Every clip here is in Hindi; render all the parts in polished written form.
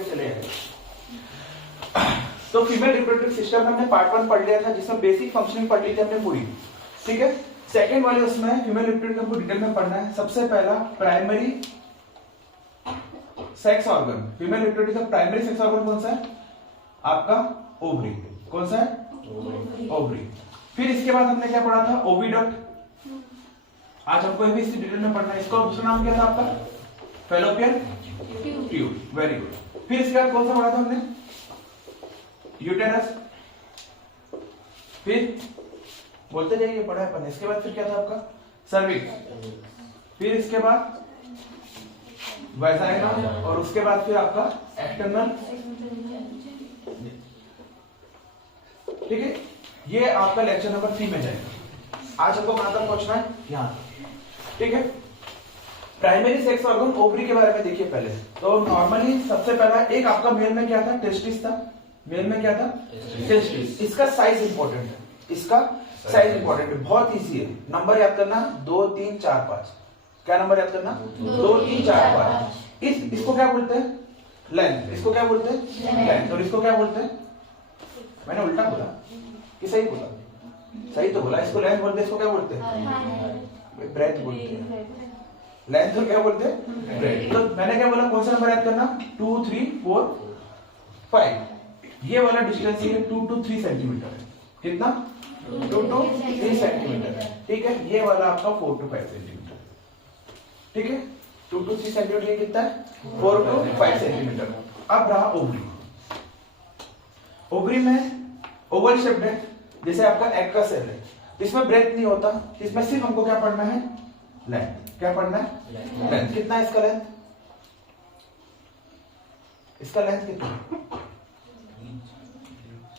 पे चले जाएंगे। तो फीमेल रिप्रोडक्टिव सिस्टम हमने पार्ट 1 पढ़ लिया था, जिसमें बेसिक फंक्शनिंग पढ़ ली थी हमने पूरी, ठीक है। सेकंड वाले उसमें फीमेल रिप्रोडक्टिव को डिटेल में पढ़ना है। सबसे पहला primary sex organ, female reproductive का प्राइमरी सेक्स ऑर्गन कौन सा है? आपका ओवरी। कौन सा है? ओवरी। फिर इसके बाद हमने क्या पढ़ा था? ओविडक्ट। आज हमको भी इसी डिटेल में पढ़ना है। इसका दूसरा नाम क्या था आपका? Fallopian tube. Very good. फिर इसके बाद कौन सा पढ़ा था हमने? यूटेरस। फिर बोलते जाइए, पढ़ा है अपन। इसके बाद फिर क्या था आपका? सर्विक्स। फिर इसके बाद वैजाइना, और उसके बाद फिर आपका एक्सटर्नल। ठीक है, ये आपका लेक्चर नंबर 3 में जाएगा। आज हमको कहां तक पहुंचना है? यहां, ठीक है। प्राइमरी सेक्स ऑर्गन ओवरी के बारे में देखिए पहले। तो नॉर्मली सबसे पहला एक आपका मेल में क्या था? टेस्टिस था। मेल में क्या था? टेस्टिस। इसका साइज इंपॉर्टेंट है, इसका साइज इंपॉर्टेंट है, बहुत इजी है। नंबर याद करना 2 3 4 5। क्या नंबर याद करना? 2 3 4 5। इसको क्या बोलते हैं? लेंथ। इसको क्या बोलते हैं? लेंथ। और इसको क्या बोलते हैं? मैंने उल्टा बोला कि सही बोला? सही तो बोला। इसको लेंथ बोलते हैं, इसको क्या बोलते हैं? ब्रेथ बोलते हैं। लेंथ और क्या बोलते हैं? ब्रेथ। तो मैंने क्या बोला? कौन सा नंबर याद करना? 2 3 4 5। ये वाला डिस्टेंस ये 2 to 3 सेंटीमीटर है। कितना? 2 to 3 सेंटीमीटर, ठीक है। ये वाला आपका 4 to 5 सेंटीमीटर, ठीक है। 2 to 3 सेंटीमीटर ये कितना है? 4 to 5 सेंटीमीटर। अब रहा ओवरी। ओवरी में ओवल शेप्ड है, जैसे आपका एग का सेल है। इसमें ब्रेथ नहीं होता, इसमें सिर्फ हमको क्या पढ़ना है? लेंथ। क्या पढ़ना है? लेंथ। कितना है इसका लेंथ? इसका लेंथ कितना?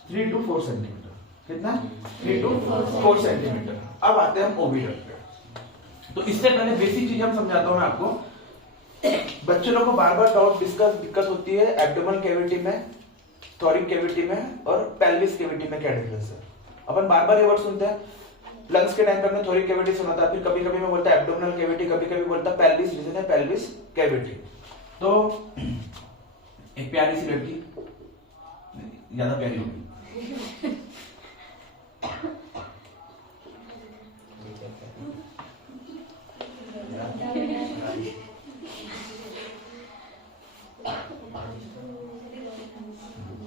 3 to 4 सेंटीमीटर। कितना? 3 to 4 सेंटीमीटर। अब आते हैं हम ओविडक्ट पे। तो इससे पहले बेसिक चीज हम समझाता हूं मैं आपको। बच्चों लोग को बार बार डाउट दिक्कत होती है एब्डोमेनल कैविटी में, थोरिक कैविटी में और पेल्विस कैविटी में क्या डिफरेंस है। अपन बार बार ये वर्ड सुनते हैं। लंग्स के टाइम पे हमने थोरिक कैविटी सुना था, फिर कभी कभी मैं बोलता एब्डोमिनल कैविटी, कभी कभी बोलता पेल्विस रीजन है, पेल्विस कैविटी। तो एक प्यारी सी लड़की, ज्यादा प्यारी होगी,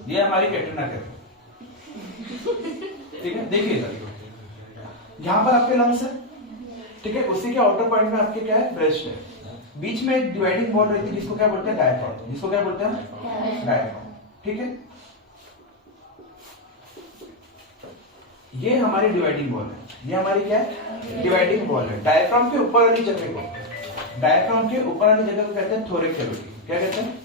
ये हमारी कैटरीना कैफ, ठीक है। देखिए सर, यहां पर आपके लंग्स है, ठीक है। उसी के आउटर पॉइंट में आपके क्या है? ब्रेस्ट है। बीच में एक डिवाइडिंग वॉल रहती है जिसको क्या बोलते हैं? डायफ्राम। जिसको क्या बोलते हैं? डायफ्राम, ठीक है। ये हमारी डिवाइडिंग वॉल है। ये हमारी क्या है? डिवाइडिंग वॉल है। डायफ्राम के ऊपर वाली जगह को, डायफ्राम के ऊपर वाली जगह को कहते हैं थोरिक कैविटी। क्या कहते हैं?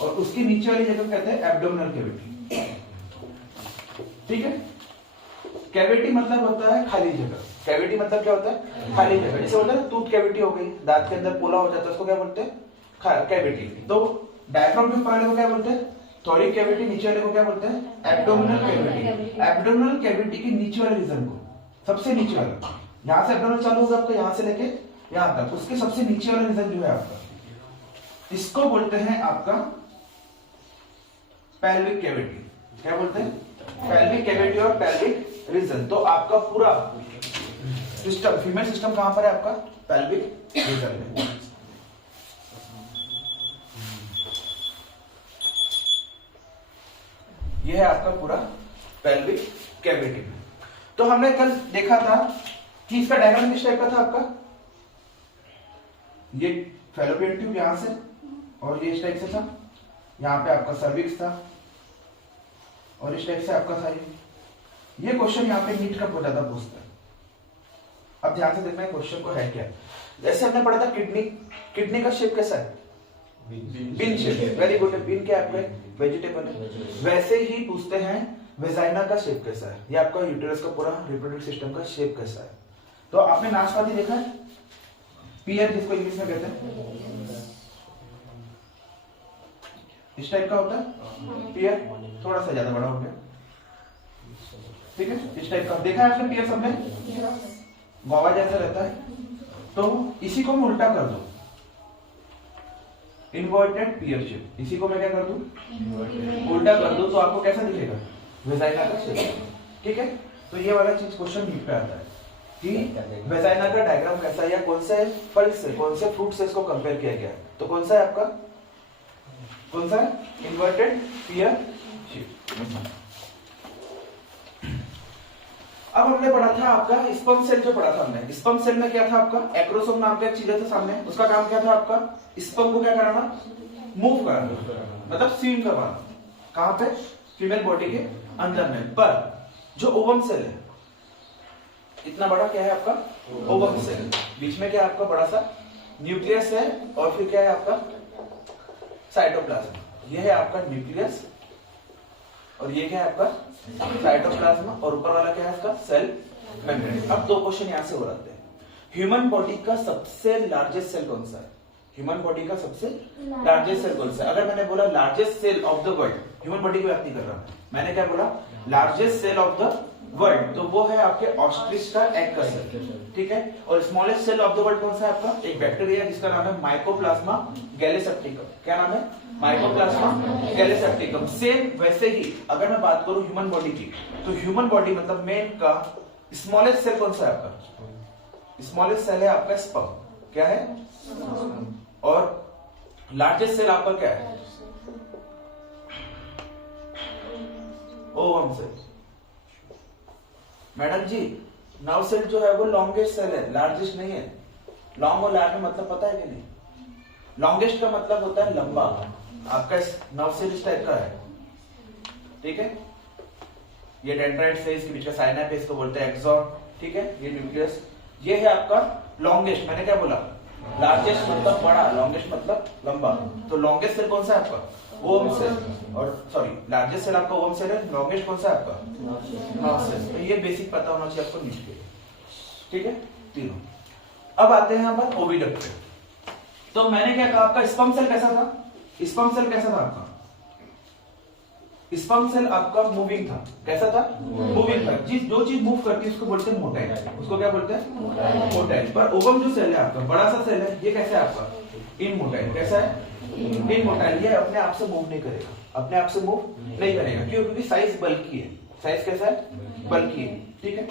और उसकी नीचे वाली जगह कहते हैं एब्डोमिनल कैविटी, ठीक है। कैविटी मतलब होता है खाली जगह। कैविटी मतलब क्या होता है? खाली जगह। जैसे होता है ना टूथ कैविटी हो गई, दांत के अंदर पोला हो जाता है, उसको क्या बोलते हैं? कैविटी। तो डायफ्राम के ऊपर वाले को क्या बोलते हैं? थोरिक कैविटी। नीचे वाले को क्या बोलते हैं? Abdominal cavity. एब्डोमिनल कैविटी के नीचे वाले रीजन को, सबसे नीचे वाला, यहां से एब्डोमिनल चालू होगा आपका, यहां से लेके यहां तक, उसके सबसे नीचे वाला रीजन जो है आपका, इसको बोलते हैं आपका पेल्विक कैविटी। क्या बोलते हैं? पेल्विक कैविटी और पेल्विक रीजन। तो आपका पूरा सिस्टम, फीमेल सिस्टम कहां पर है आपका? पेल्विक रीजन में। यह है आपका पूरा पेल्विक कैविटी में। तो हमने कल देखा था कि इसका डायग्राम किस टाइप का था आपका? ये फैलोपियन ट्यूब यहां से, और ये इस टाइप से था। यहां पे आपका सर्विक्स था, और इस टाइप से आपका था ये क्वेश्चन यहाँ पे नीट का बहुत ज्यादा पूछता है। अब ध्यान से देखना है क्वेश्चन को है क्या। जैसे हमने पढ़ा था किडनी, किडनी का शेप कैसा है? Bean shape. Very good. Bean क्या है आपका? वेजिटेबल है। वैसे ही पूछते हैं वेजाइना का शेप कैसा है, ये आपका यूटेरस का पूरा रिप्रोडक्टिव सिस्टम का शेप कैसा है। तो आपने नाशपाती देखा है? पियर जिसको इंग्लिश में कहते हैं, इस टाइप का होता है पियर, थोड़ा सा ज्यादा बड़ा हो गया, ठीक है। इस टाइप का देखा है आपने पियर? सबने गोवा जैसा रहता है, तो इसी को मैं उल्टा कर दूं, इन्वर्टेड पियर शेप, इसी को मैं क्या कर दूं, उल्टा कर दूं, तो आपको कैसा दिखेगा, वेजाइना का शेप। ठीक है, तो ये वाला चीज क्वेश्चन नीट पे आता है कि वेजाइना का डायग्राम कैसा है, या कौन से फल से, कौन से फ्रूट से इसको कंपेयर किया गया है। तो कौन सा है आपका, कौन सा है, इन्वर्टेड पियर शेप। अब हमने पढ़ा था आपका स्पर्म सेल, जो पढ़ा था हमने स्पर्म सेल में क्या था आपका, एक्रोसोम नाम का एक चीज था सामने, उसका काम क्या था आपका, स्पर्म को क्या कराना, मूव कराना, मतलब स्विम करवाना, कहां पे, फीमेल बॉडी के अंदर में। पर जो ओवम सेल है, इतना बड़ा क्या है आपका ओवम सेल, बीच में क्या है आपका बड़ा सा न्यूक्लियस है, और फिर क्या है आपका साइटोप्लाज्म। ये है आपका न्यूक्लियस, और ये क्या है आपका साइटोप्लाज्म, और ऊपर वाला क्या है इसका सेल मेम्ब्रेन। अब दो क्वेश्चन यहां से हो रहे हैं, ह्यूमन बॉडी का सबसे लार्जेस्ट सेल कौन सा है, ह्यूमन बॉडी का सबसे लार्जेस्ट सेल कौन सा है। अगर मैंने बोला largest cell of the world, human body की बात नहीं कर रहा, मैंने क्या बोला, largest cell of the world, तो वो है आपके ऑस्ट्रिच का एग का सेल। ठीक है, और smallest cell of the world कौन सा है आपका, एक बैक्टीरिया जिसका नाम है माइकोप्लाज्मा गैलेसेप्टिकम। क्या नाम है, माइकोप्लाज्मा गैलेसेप्टिकम। सेम वैसे ही अगर मैं बात करूं ह्यूमन बॉडी की, तो ह्यूमन बॉडी मतलब मेन का स्मॉलेस्ट सेल कौन सा है आपका, स्मॉलेस्ट सेल है आपका स्पर्म, क्या है, और लार्जेस्ट सेल आपका क्या है, ओवम सेल। मैडम जी नर्व सेल जो है वो लॉन्गेस्ट सेल है, लार्जेस्ट नहीं है। लॉन्ग और लार्ज में मतलब पता है कि नहीं, लॉन्गेस्ट का मतलब होता है लंबा, आपका नर्व सेल इस टाइप का है। ठीक है, ये डेंड्राइट से इसके बीच का साइनैप्स इसको बोलते हैं एक्सॉन। ठीक है, ये न्यूक्लियस, ये है आपका लॉन्गेस्ट। मैंने क्या बोला, लार्जेस्ट मतलब बड़ा, लॉन्गेस्ट मतलब लंबा। तो लॉन्गेस्ट सेल कौन सा है आपका, ओवम सेल, और सॉरी लार्जेस्ट सेल आपका ओवम सेल है, लॉन्गेस्ट कौन सा है आपका, नर्व सेल। तो ये बेसिक पता होना चाहिए आपको नीट के। ठीक है, तीनों। अब आते हैं यहां पर ओविडक्ट पे। तो मैंने क्या कहा, आपका स्पर्म सेल कैसा था, स्पर्म सेल कैसा था आपका, स्पर्म सेल आपका मूविंग था, कैसा था, मूविंग था। जो चीज मूव करती है उसको बोलते हैं मोटाइल, उसको क्या बोलते हैं, मोटाइल। पर ओवम जो सेल है आपका, बड़ा सा सेल है, ये कैसा है आपका, इनमोटाइल। कैसा है, इनमोटाइल। ये अपने आप से मूव नहीं करेगा, अपने आप से मूव नहीं करेगा, क्यों, क्योंकि साइज बल्की है। साइज कैसा है, बल्की है। ठीक है,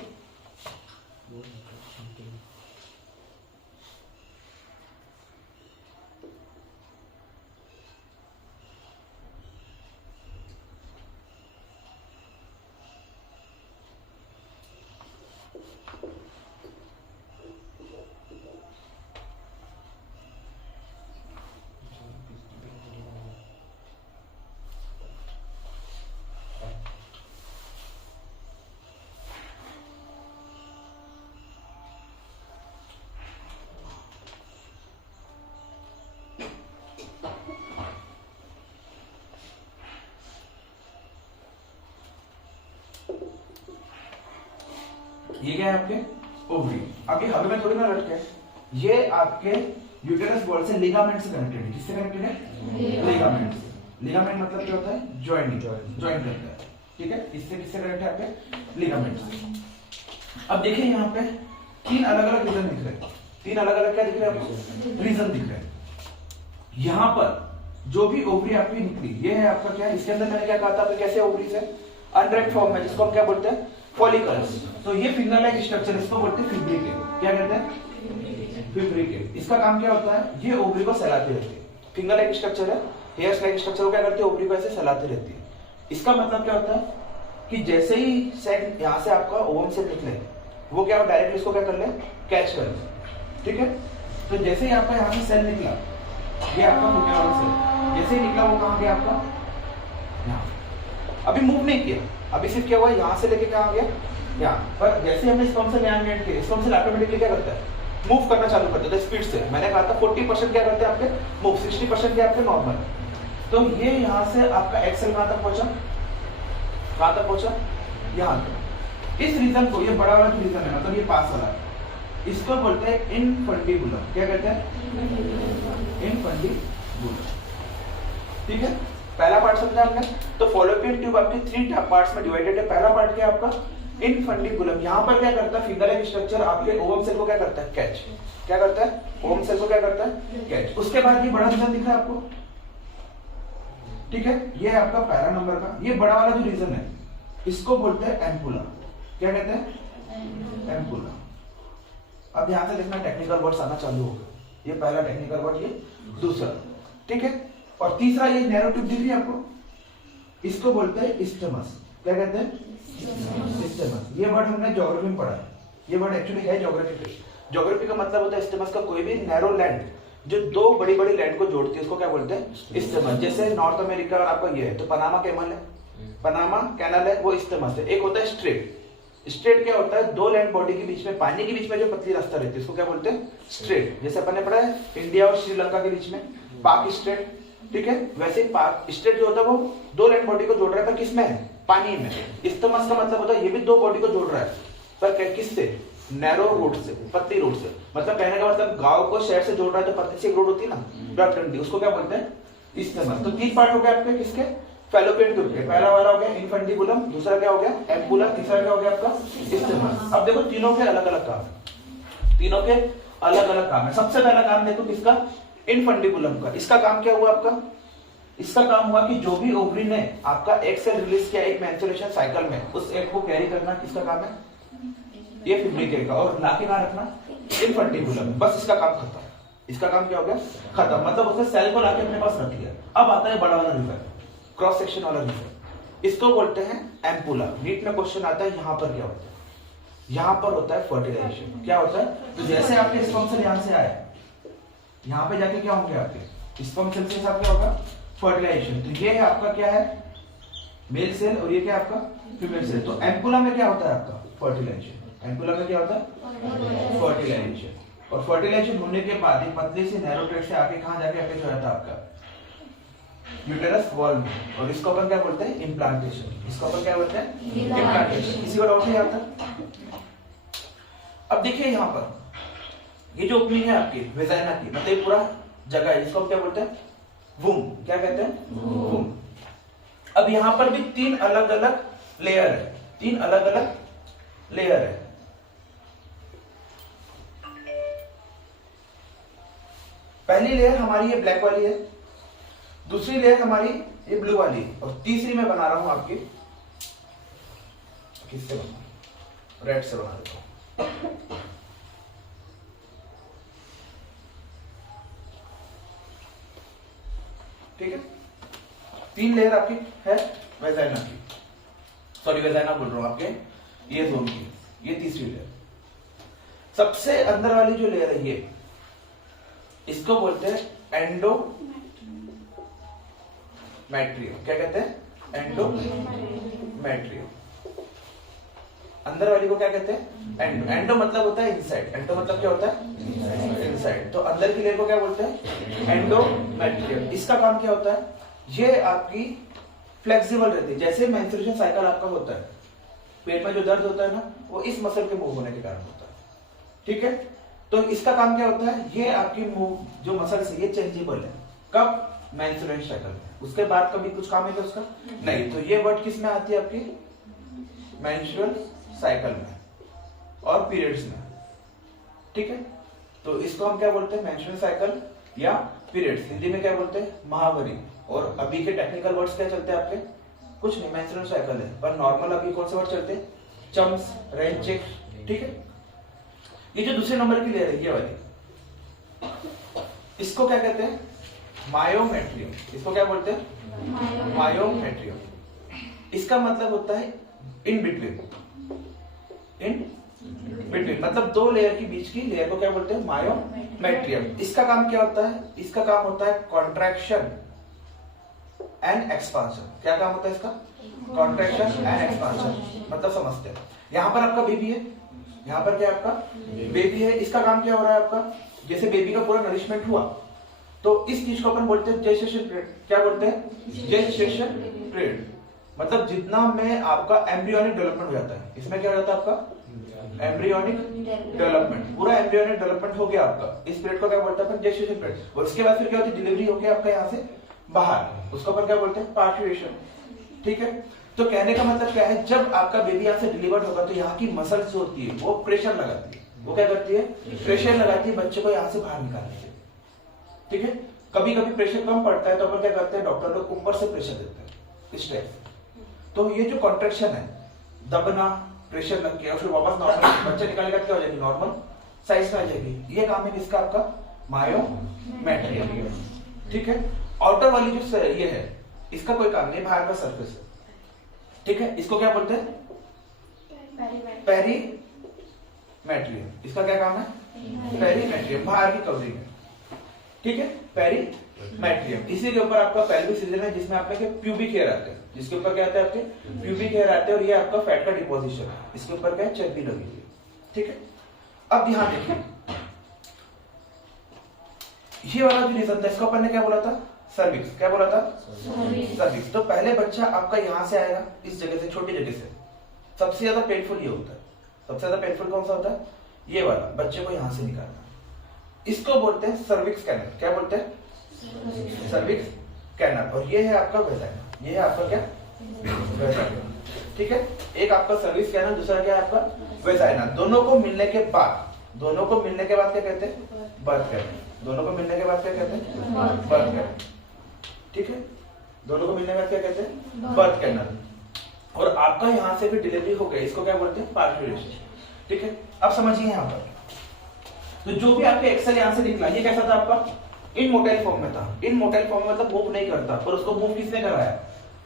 ये क्या है आपके ओवरी। अब ये हवा में थोड़ी ना लटके, ये आपके यूटेरस वॉल से लिगामेंट से कनेक्टेड है। किससे कनेक्टेड है, लिगामेंट से। लिगामेंट मतलब क्या होता है, जॉइंट, जॉइंट करता है। ठीक है, इससे किससे कनेक्ट है आपके, लिगामेंट से। अब देखिए यहाँ पे तीन अलग अलग रीजन दिख रहे हैं, तीन अलग अलग क्या दिख रहे हैं आपको, रीजन दिख रहे हैं। यहाँ पर जो भी ओवरी आपकी निकली, ये है आपका क्या, इसके अंदर मैंने क्या कहा था, कैसे ओवरीज है, अनरेक्ट फॉर्म में, जिसको हम क्या बोलते हैं, फॉलिकल्स। तो ये फिंगर लाइक स्ट्रक्चर, इसको बोलते हैं फिब्रिकेल। क्या कहते हैं, फिब्रिकेल। इसका काम क्या होता है, ये ओवरी को सहलाती रहती है। फिंगर लाइक स्ट्रक्चर है, हेयर्स लाइक स्ट्रक्चर को क्या करती है, ओवरी को ऐसे सहलाती रहती है। इसका मतलब क्या होता है कि जैसे ही सेल यहाँ से आपका ओवम से निकले, वो क्या डायरेक्टली इसको क्या कर ले, कैच कर ले। ठीक है, तो जैसे ही आपका यहाँ से सेल निकला, ये आपका फिब्रिकेल सेल, जैसे ही निकला वो कहाँ गया आपका, यहाँ। अभी मूव नहीं किया, अभी सिर्फ क्या हुआ, यहाँ से लेके कहाँ गया, यहाँ पर। जैसे हमने स्पर्म सेल यहाँ ऐड किया, स्पर्म सेल ऑटोमेटिकली क्या करता है, मूव करना चालू कर देता है स्पीड से। मैंने कहा था 40% क्या करते हैं आपके मूव, 60% क्या आपके नॉर्मल। तो ये यहाँ से आपका एक्सेल कहाँ तक पहुंचा, कहाँ तक पहुंचा, यहाँ तक। इस रीजन को, ये बड़ा वाला जो रीजन है, मतलब ये पास वाला, इसको बोलते हैं इनफंडिबुलम। क्या कहते हैं, इनफंडिबुलम। ठीक है, पहला पार्ट समझा हमने। तो फॉलोपियन ट्यूब आपकी 3 पार्ट्स में डिवाइडेड है। पहला पार्ट क्या आपका, इनफंडिबुलम यहाँ पर क्या करता है, फिंगर लाइक स्ट्रक्चर आपके ओवम सेल को क्या करता है, कैच। क्या करता है, ओवम सेल को क्या करता है, कैच। उसके बाद ये बड़ा रीजन दिख रहा है आपको, ठीक है, ये है आपका पहला नंबर का। ये बड़ा वाला जो रीजन है इसको बोलते हैं एम्पुला। क्या कहते हैं, एम्पुला। अब यहां से देखना टेक्निकल वर्ड्स आना चालू होगा। ये पहला टेक्निकल वर्ड, ये दूसरा, ठीक है। और तीसरा ये नैरो ट्यूब दिख रही है आपको, इसको बोलते हैं इस्टमस। क्या कहते हैं, इस्टमस। ये वर्ड हमने ज्योग्राफी में पढ़ा है। ये वर्ड एक्चुअली है ज्योग्राफी पे। ज्योग्राफी का मतलब होता है इस्टमस का कोई भी नैरो लैंड जो दो बड़ी बड़ी लैंड को जोड़ती है उसको क्या बोलते हैं, इस्टमस। जैसे नॉर्थ अमेरिका और आपका ये है तो पनामा कैमल है, पनामा कैनाल है, वो इस्टमस है। एक होता है स्ट्रेट। स्ट्रेट क्या होता है, दो लैंड बॉडी के बीच में, पानी के बीच में जो पतली रास्ता रहती है उसको क्या बोलते हैं, स्ट्रेट। जैसे अपन ने पढ़ा है इंडिया और श्रीलंका के बीच में पाक स्ट्रेट, ठीक है। वैसे पाक स्ट्रेट जो होता है वो दो लैंड बॉडी को जोड़ रहा है, पर किसमें है, पानी में। इस्टमस का मतलब होता है ये भी दो बॉडी को जोड़ रहा है, पर किससे, नैरो रूट से, पतली रूट से। मतलब कहने का मतलब गांव को शहर से जोड़ रहा है तो पतली सी एक रोड होती है ना, उसको क्या बोलते हैं, इस्टमस। तो तीन पार्ट हो गए आपके किसके, फैलोपियन ट्यूब के। पहला वाला हो गया इनफंडिबुलम, दूसरा क्या हो गया, एम्पुला, तीसरा क्या हो गया आपका, इस्टमस। अब देखो तीनों के अलग अलग काम है, तीनों के अलग अलग काम है। सबसे पहला काम देखो किसका, इनफंडिबुलम का। इसका काम क्या हुआ आपका, इसका काम हुआ कि जो भी ओवरी ने आपका एक सेल रिलीज किया एक मेंस्ट्रुएशन साइकिल में, उस एग को कैरी करना किसका काम है, ये फिब्रिके का, और लाके कहां रखना, इनफंडिबुलम। बस इसका काम खत्म। इसका काम क्या हो गया, खत्म। मतलब उसने सेल को लाके अपने पास रख लिया। अब आता है बड़ा वाला रीजन, क्रॉस सेक्शन वाला रीजन। इसको बोलते हैं एम्पुला। नीट में क्वेश्चन आता है यहाँ पर क्या होता है, यहाँ पर होता है फर्टिलाइजेशन। क्या होता है, तो जैसे आपके स्पर्म सेल यहाँ से आए, यहाँ पे जाके क्या होंगे आपके स्पर्म सेल के साथ क्या होगा, फर्टिलाइजेशन। तो ये है आपका क्या है, मेल सेल, और ये क्या है आपका फीमेल सेल। तो एम्पुला में क्या होता है आपका, फर्टिलाइजेशन। एम्पुला में क्या होता है, फर्टिलाइजेशन। और फर्टिलाइजेशन होने के बाद एक पतली सी नैरो ट्रैक से आके कहां जाके अटैच हो जाता है आपका यूटेरस वॉल में, और इसको अपन क्या बोलते हैं, इम्प्लांटेशन। इसको अपन क्या बोलते हैं, इम्प्लांटेशन। इसी को डाउट नहीं आता। अब देखिए यहाँ पर ये जो ओपनिंग है आपकी वेजाइना की, मतलब ये पूरा जगह है, इसको हम क्या बोलते हैं, वूम। क्या कहते हैं, वूम। अब यहाँ पर भी तीन अलग अलग लेयर है, तीन अलग अलग लेयर है। पहली लेयर हमारी ये ब्लैक वाली है, दूसरी लेयर हमारी ये ब्लू वाली, और तीसरी मैं बना रहा हूं आपकी किससे बना, रेड से बना देता हूं। ठीक है, तीन लेयर आपकी है वेजाइना की, सॉरी वेजाइना बोल रहा हूं आपके, ये जोन की, ये तीसरी लेयर। सबसे अंदर वाली जो लेयर है ये, इसको बोलते हैं एंडोमेट्रियम। क्या कहते हैं, एंडोमेट्रियम। अंदर वाली को क्या कहते हैं, एंडो। एंडो मतलब होता है इनसाइड, एंडो मतलब क्या होता है, इनसाइड। तो अंदर की लेयर को क्या बोलते हैं, एंडोमेट्रियम। इसका काम क्या होता है, ये आपकी फ्लेक्सिबल रहती है। जैसे मेंस्ट्रुएशन साइकिल आपका होता है, पेट में जो दर्द होता है ना, वो इस मसल के मूव होने के कारण होता है, ठीक है। तो इसका काम क्या होता है, ये आपकी मूव जो मसल है ये चेंजेबल है। कब, मेंस्ट्रुएशन साइकिल में। उसके बाद कभी कुछ काम है क्या उसका, नहीं। तो ये वर्ड किस में आती है आपकी, मेंस्ट्रुअल साइकिल में और पीरियड्स में, ठीक है। तो इसको हम क्या बोलते हैं, मेंस्ट्रुअल साइकिल या पीरियड्स। हिंदी में क्या बोलते हैं, महावरी। और अभी के टेक्निकल वर्ड्स क्या चलते हैं आपके, कुछ नहीं, मेंस्ट्रुअल साइकिल है, पर नॉर्मल अभी कौन से वर्ड चलते हैं, चम्स, रेंचेक, ठीक है। ये जो दूसरे नंबर की लेयर है ये वाली, इसको क्या कहते हैं, मायोमेट्रियम। इसको क्या बोलते हैं, मायोमेट्रियम। इसका मतलब होता है इन बिटवीन, इन बिटवीन, मतलब दो लेयर के बीच की लेयर को क्या बोलते हैं, मायोमेट्रियम। इसका काम क्या होता है, इसका काम होता है कॉन्ट्रैक्शन एंड एक्सपांशन। क्या काम होता है इसका, कॉन्ट्रैक्शन एंड एक्सपांशन। मतलब समझते हैं, यहां पर आपका बेबी है, यहाँ पर क्या आपका बेबी है। इसका काम क्या हो रहा है आपका, जैसे बेबी का पूरा नरिशमेंट हुआ तो इस चीज को अपन बोलते हैं जेस्टेशन पीरियड। क्या बोलते हैं, जेस्टेशन पीरियड। मतलब जितना में आपका एम्ब्रियोनिक डेवलपमेंट हो जाता है, इसमें क्या हो जाता है आपका एम्ब्रियोनिक डेवलपमेंट। पूरा एम्ब्रियोनिक डेवलपमेंट हो गया आपका, इस पीरियड को क्या बोलते हैं अपन, जेस्टेशन पीरियड। और उसके बाद फिर क्या होती है, डिलीवरी हो गया आपका यहाँ से बाहर, उसको अपन क्या बोलते हैं, पार्ट्यूरेशन, ठीक है। तो कहने का मतलब क्या है, जब आपका बेबी आपसे डिलीवर्ड होगा तो यहाँ की मसल्स जो होती है वो प्रेशर लगाती है। वो क्या करती है? प्रेशर लगाती है बच्चे को यहाँ से बाहर निकालने के लिए। ठीक है, कभी कभी प्रेशर कम पड़ता है तो अपन क्या करते हैं, डॉक्टर लोग ऊपर से प्रेशर देते हैं इस टाइप। तो ये जो कॉन्ट्रैक्शन है, दबना, प्रेशर लग गया और फिर वापस नॉर्मल बच्चा निकालेगा, क्या हो जाएगी? नॉर्मल साइज में आ जाएगी। ये काम है किसका? आपका मायोमेट्रियम। ठीक है, आउटर वाली जो ये है इसका कोई काम नहीं, बाहर का सरफेस है। ठीक है, इसको क्या बोलते हैं? पेरीमेट्रियम। इसका क्या काम है? पेरीमेट्रियम, बाहर की कवरिंग है। ठीक है, पेरीमेट्रियम। इसी के ऊपर आपका पेल्विक रीजन है जिसमें आपके प्यूबिक हेयर आते हैं, जिसके ऊपर क्या आता है? आपके प्यूबिक हेयर आते हैं और ये आपका फैट का डिपोजिशन है। इसके ऊपर क्या है? चर्बी लगी हुई है। ठीक है, अब ध्यान देखिए, ये वाला जो रीजन था इसको अपन ने क्या बोला था? सर्विक्स। क्या बोला था? सर्विक्स। तो पहले बच्चा आपका यहां से आएगा, इस जगह से, छोटी जगह से। सबसे ज्यादा पेनफुल ये होता है। सबसे ज्यादा पेनफुल कौन सा होता है? ये वाला, बच्चे को यहां से निकालना। इसको बोलते हैं सर्विक्स कैनल। क्या बोलते हैं? Cervix canal. और ये है आपका वेजाइना। ये है आपका क्या? वेजाइना। ठीक है, एक आपका सर्विक्स कैनल, दूसरा क्या है आपका? वेजाइना। दोनों को मिलने के बाद क्या कहते हैं? Birth canal. दोनों को मिलने के बाद क्या कहते हैं? Birth canal. ठीक है, दोनों को मिलने के बाद क्या कहते हैं? Birth canal. और आपका यहां से भी डिलीवरी हो गई, इसको क्या बोलते हैं? पार्ट्यूरेशन। ठीक है, अब समझिए यहां पर, तो जो भी आपके एक्सेल यहां से निकला, ये कैसा था आपका? इन मोटाइल फॉर्म में था। इन मोटाइल फॉर्म में मतलब मूव नहीं करता, पर उसको मूव किसने कराया?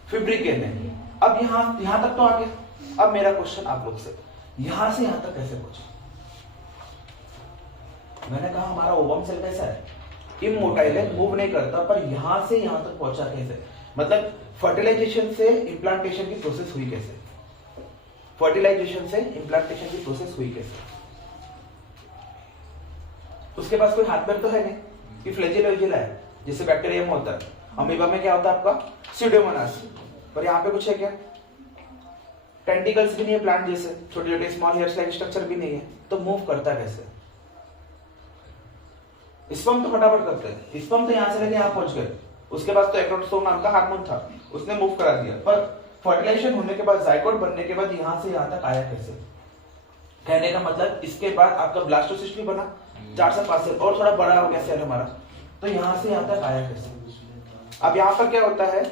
फिब्रिकेन ने। अब यहां तक तो आ गया। अब मेरा क्वेश्चन आप लोग से, यहां से यहां तक कैसे पहुंचे? मैंने कहा हमारा ओवम सेल कैसा है? इमोटाइल है, मूव नहीं करता, पर यहां से यहां तक पहुंचा कैसे? मतलब फर्टिलाइजेशन से इम्प्लांटेशन की प्रोसेस हुई कैसे? फर्टिलाइजेशन से इम्प्लांटेशन की प्रोसेस हुई कैसे? उसके पास कोई हाथ पैर तो है नहीं कि फ्लैजिला है जिससे बैक्टीरिया में होता है। अमीबा में क्या होता है आपका? स्यूडोमोनास। पर यहाँ पे कुछ है क्या? टेंटिकल्स भी नहीं है प्लांट जैसे, छोटे छोटे स्मॉल हेयर्स लाइक स्ट्रक्चर भी नहीं है, तो मूव करता कैसे? स्पर्म तो फटाफट करते हैं, स्पर्म तो यहां से लेके यहां पहुंच गए, उसके बाद तो एक्रोटोसोम नाम का हार्मोन था, उसने मूव करा दिया। पर फर्टिलाइजेशन होने के बाद, जाइगोट बनने के बाद यहां से यहां तक आया कैसे? कहने का मतलब इसके बाद आपका ब्लास्टोसिस्ट भी बना, 4 से 5 सेल और थोड़ा बड़ा हो गया सेल हमारा, तो यहां से यहां तक आया कैसे? अब यहां पर क्या होता है,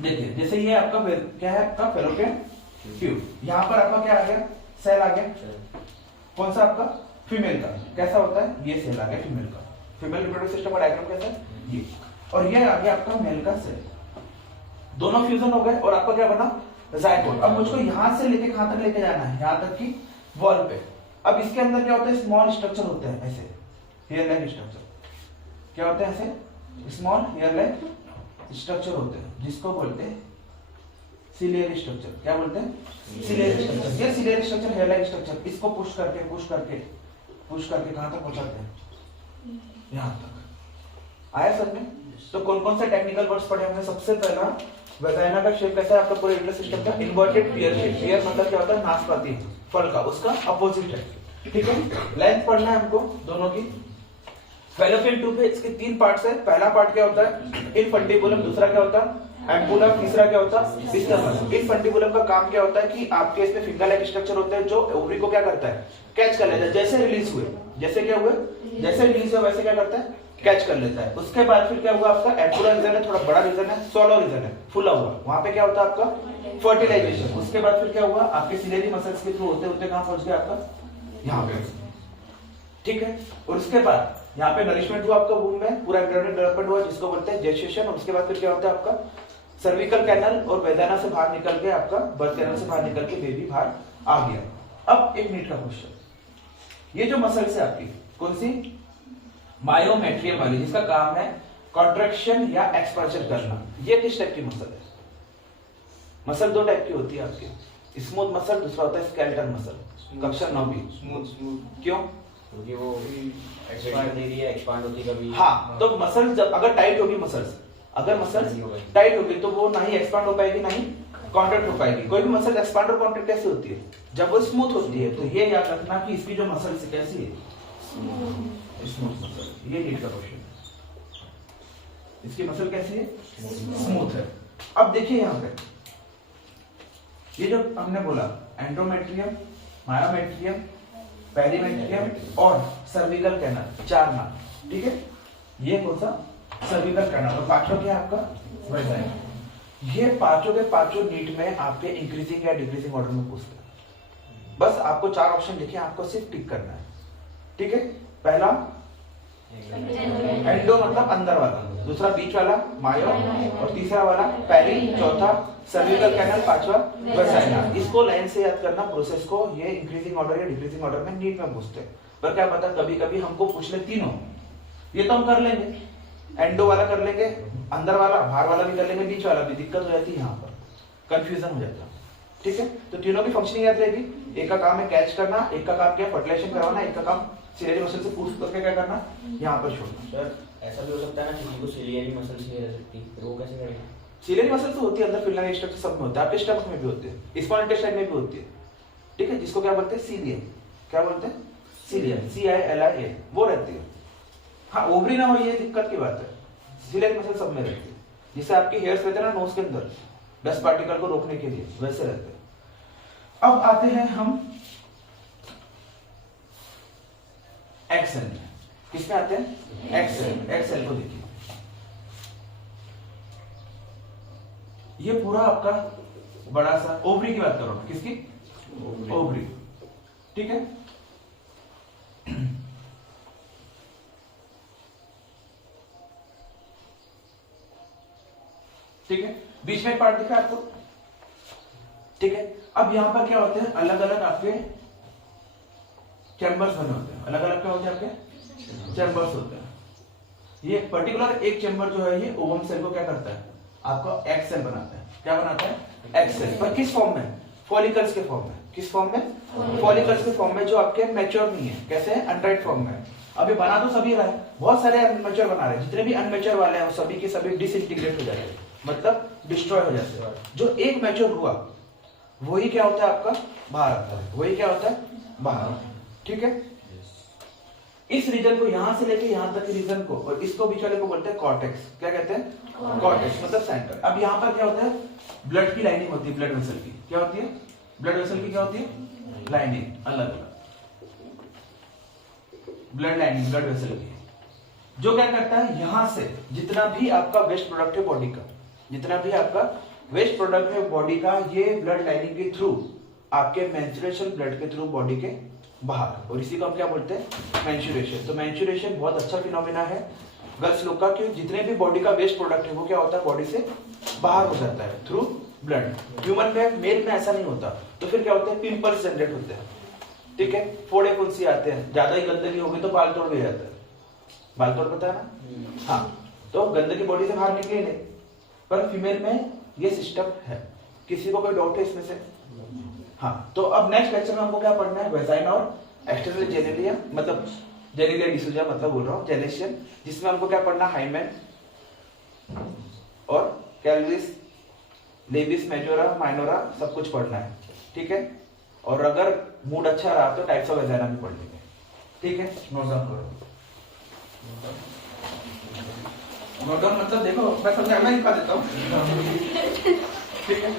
देखिए जैसे ये आपका क्या है? आपका फेलोपियन ट्यूब। यहां पर आपका क्या आ गया? सेल आ गया। कौन सा? आपका फीमेल का। कैसा होता है? ये सेल आ गया फीमेल का। फीमेल रिप्रोडक्टिव सिस्टम का डायग्राम कैसा है? ये। और ये आ गया आपका मेल का सेल। दोनों फ्यूजन हो गए और आपका क्या बना? जाइगोट। अब मुझको यहां से लेके कहां तक लेके जाना है? यहां तक की वॉल पे। अब इसके अंदर क्या होता है? स्मॉल स्ट्रक्चर होते हैं ऐसे, हेयर लाइक स्ट्रक्चर। क्या होते हैं? ऐसे स्मॉल हेयर लाइक स्ट्रक्चर होते हैं, जिसको बोलते हैं सिलियरी स्ट्रक्चर। क्या बोलते हैं? Ciliary structure. ये ciliary structure, hair like structure, इसको पुश करके कहां तक पहुंचाते हैं? यहां तक। आया समझ में? तो कौन कौन से टेक्निकल वर्ड्स पढ़े हमने? सबसे पहला, वेजाइना का शेप कैसा है आपका? पूरे यूट्रस सिस्टम का इन्वर्टेड पियर शेप। पियर मतलब क्या होता है? नाशपाती फल का, उसका अपोजिट है। ठीक है, लेंथ पढ़ना है हमको दोनों की। फेलोपियन ट्यूब है, इसके 3 पार्ट्स है। पहला पार्ट क्या होता है? इनफंटिबुलम। दूसरा क्या होता है? एम्पुला। तीसरा क्या होता है? स्टमक। इनफंटिबुलम का काम क्या होता है कि आपके इसमें फिंगर लाइक स्ट्रक्चर होते हैं जो ओवरी को क्या करता है? कैच कर लेता है। जैसे रिलीज हुए, जैसे क्या हुए? जैसे रिलीज हुआ वैसे क्या करता है? कैच कर लेता है। उसके बाद फिर क्या हुआ? आपका एम्पुला रीजन है, थोड़ा बड़ा रीजन है, सोलो रीजन है, फुला हुआ। वहां पे क्या होता है आपका? फर्टिलाइजेशन। उसके बाद फिर क्या हुआ? आपके सिलेरी मसल्स के थ्रू होते होते कहां पहुंच गया आपका? यहाँ पे। ठीक है, और उसके बाद यहाँ पे नरिशमेंट हुआ आपका वूम्ब में, पूरा एम्ब्रियोनिक डेवलपमेंट हुआ जिसको बोलते हैं जेस्टेशन। और उसके बाद फिर क्या होता है? आपका सर्विकल कैनल और वेजाइना से बाहर निकल के आपका बर्थ कैनल से बाहर निकल के बेबी बाहर आ गया। अब 1 मिनट का क्वेश्चन, ये जो मसल्स है आपकी, कौन सी? मायोमेट्रियम वाली, जिसका काम है कॉन्ट्रैक्शन या एक्सपांशन करना, ये किस टाइप की मसल है? मसल 2 टाइप की होती है आपकी, स्मूथ मसल, दूसरा होता है स्केलेटल मसल। कक्षा 9 स्मूथ क्यों? क्योंकि वो एक्सपांड दे रही है, एक्सपांड होती कभी। हाँ, तो मसल जब अगर टाइट होगी, मसल्स अगर मसल्स टाइट होगी तो वो ना ही एक्सपांड हो पाएगी ना ही कॉन्ट्रैक्ट हो पाएगी। कोई भी मसल एक्सपांड और कॉन्ट्रैक्ट कैसे होती है? जब वो स्मूथ होती है। तो ये याद रखना कि इसकी जो मसल्स कैसी है? Smooth muscle. ये नीट का क्वेश्चन है, इसकी मसल कैसी है? स्मूथ है। अब देखिए यहाँ पे ये जो हमने बोला एंडोमेट्रियम, मायोमेट्रियम, पेरीमेट्रियम और सर्विकल कैनाल, 4 नाम, ठीक है। ये कौन सा? Cervical canal. और पांचवा क्या है आपका? वेजाइना। ये पांचों के पांचों नीट में आपके इंक्रीजिंग या डिक्रीजिंग ऑर्डर में पूछते हैं। बस आपको 4 ऑप्शन लिखे, आपको सिर्फ टिक करना है, ठीक है। पहला एंडो मतलब अंदर वाला, दूसरा बीच वाला मायो, और तीसरा वाला पेरी, चौथा सर्विकल कैनाल, पांचवा वेजाइना। इसको लाइन से याद करना प्रोसेस को। ये इंक्रीजिंग ऑर्डर या डिक्रीजिंग ऑर्डर में नीट में पूछते हैं। पर क्या पता कभी कभी हमको पूछ ले तीनों, ये तो हम कर लेंगे, एंडो वाला कर लेंगे, अंदर वाला बाहर वाला भी कर लेंगे, बीच वाला भी। दिक्कत हो जाती है यहाँ पर, कंफ्यूजन हो जाता है, ठीक है। तो तीनों की फंक्शनिंग याद रहेगी। एक का काम है कैच करना, एक का काम क्या फर्टिलाइजेशन करवाना, एक का काम सिलियरी मसल से पुश करके क्या करना, यहाँ पर छोड़ना। सर ऐसा भी हो सकता है ना किसी को सिलियरी मसल्स नहीं रह सकती, फिर वो कैसे करेंगे? सिलियरी मसल तो होती है अंदर, फिलहाल स्ट्रक्चर सब में होता है, आपके स्टमक में भी होती है, स्मॉल इंटेस्टाइन में भी होती है, ठीक है। जिसको क्या बोलते हैं? सीलियम। क्या बोलते हैं? सीलियम, CILIA, वो रहती है। हाँ, ओवरी ना हो ये दिक्कत की बात है। सिलियरी मसल सब में रहती है, जिससे आपके हेयर्स रहते हैं ना नोज के अंदर, डस्ट पार्टिकल को रोकने के लिए, वैसे रहते हैं। अब आते हैं हम एक्सेल में। किसमें आते हैं? एक्सेल। एक्सेल को देखिए, ये पूरा आपका बड़ा सा ओवरी की बात करो, किसकी? ओवरी, ठीक है। ठीक है, बीच में एक पार्ट दिखा आपको, ठीक है। अब यहां पर क्या होते हैं? अलग अलग आपके चैम्बर्स बने होते हैं। अलग अलग क्या होते हैं? आपके चैम्बर्स होते हैं। ये पर्टिकुलर एक चैम्बर जो है ये ओवम सेल को क्या करता है? आपको एक्स सेल बनाता है। क्या बनाता है? X cell. पर किस फॉर्म में? फॉलिकल्स के फॉर्म में। किस फॉर्म में? फॉलिकल्स के फॉर्म में, जो आपके मैच्योर नहीं है। कैसे है? अनराइट फॉर्म में। अभी बना तो सभी रहा है, बहुत सारे अनमेच्योर बना रहे हैं। जितने भी अनमेच्योर वाले हैं वो सभी के सभी डिसइंटीग्रेट हो जाते हैं, मतलब डिस्ट्रॉय हो जाते हैं। जो एक मैच्योर हुआ वही क्या होता है? आपका बाहर आता है। वही क्या होता है? बाहर, ठीक है। इस रीजन को यहां से लेके यहां तक के रीजन को, और इसको बीच वाले को बोलते हैं कॉर्टेक्स। क्या कहते हैं? कॉर्टेक्स, मतलब सेंटर। अब यहां पर क्या होता है? ब्लड की लाइनिंग होती है, ब्लड वेसल की। क्या होती है? ब्लड वेसल की क्या होती है? लाइनिंग। अलग अलग ब्लड लाइनिंग, ब्लड वेसल की, जो क्या करता है? यहां से जितना भी आपका वेस्ट प्रोडक्ट है बॉडी का, जितना भी आपका वेस्ट प्रोडक्ट है बॉडी का, ये ब्लड लाइनिंग के थ्रू, आपके मेंस्ट्रुएशन ब्लड के थ्रू बॉडी के बाहर, और इसी को हम क्या बोलते हैं? मेंस्ट्रुएशन। तो मेंस्ट्रुएशन बहुत अच्छा फिनोमेना है गर्ल्स लोग का, कि जितने भी बॉडी का वेस्ट प्रोडक्ट है वो क्या होता है? बॉडी से बाहर हो जाता है थ्रू ब्लड। ह्यूमन में, मेल में ऐसा नहीं होता। तो फिर क्या होते हैं? पिंपल्स जनरेट होते हैं, ठीक है। फोड़े फुंसी आते हैं, ज्यादा ही गंदगी होगी तो बाल तोड़ भी जाता है। बाल तोड़ पता है ना? हाँ, तो गंदगी बॉडी से बाहर निकले नहीं। पर फीमेल में ये सिस्टम है। किसी को कोई डाउट है इसमें से? हाँ, तो अब नेक्स्ट लेक्चर में हमको क्या पढ़ना है? वेजाइना और एक्सटर्नल जेनिलिया, मतलब जेनिलिया डिसूजा, मतलब बोल रहा हूँ जेनेशियन, जिसमें हमको क्या पढ़ना? हाइमेन और कैलविस, लेबिस मेजोरा, माइनोरा, सब कुछ पढ़ना है, ठीक है। और अगर मूड अच्छा रहा तो टाइप्स ऑफ वेजाइना भी पढ़ लेंगे, ठीक है। नोट डाउन करो। नोट डाउन मतलब देखो, मैं समझा, मैं लिखा देता हूँ, ठीक है।